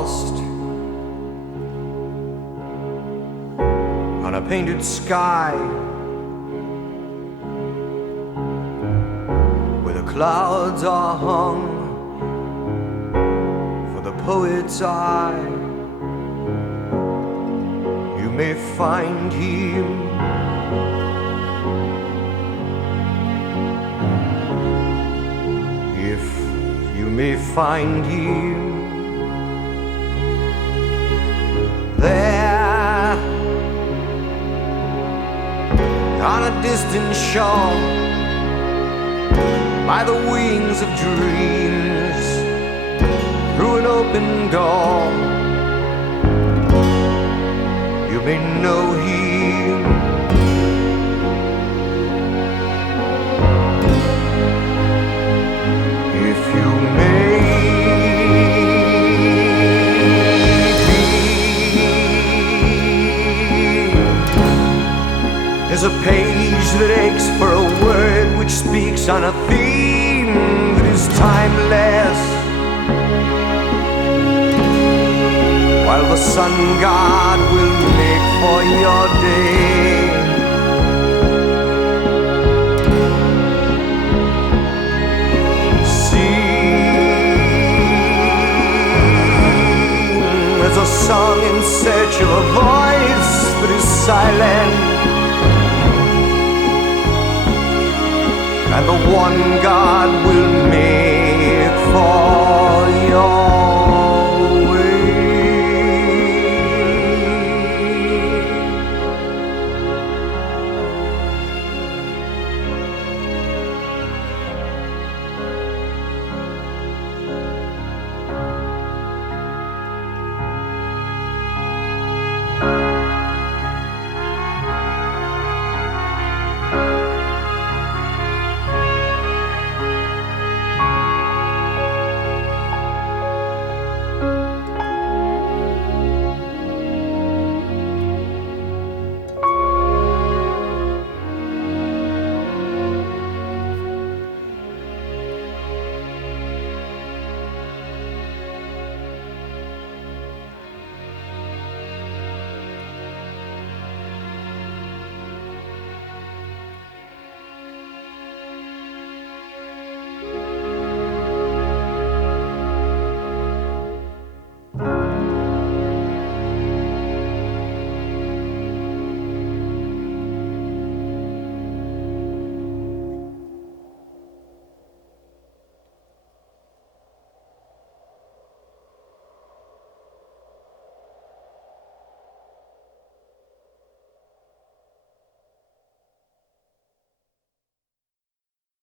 lost on a painted sky where the clouds are hung for the poet's eye. You may find him you may find him there on a distant shore by the wings of dreams through an open door. You may know him if you may be. There's a page that aches for a word which speaks on a theme that is timeless, while the sun god will make for your day a song in search of a voice that is silent, and the one God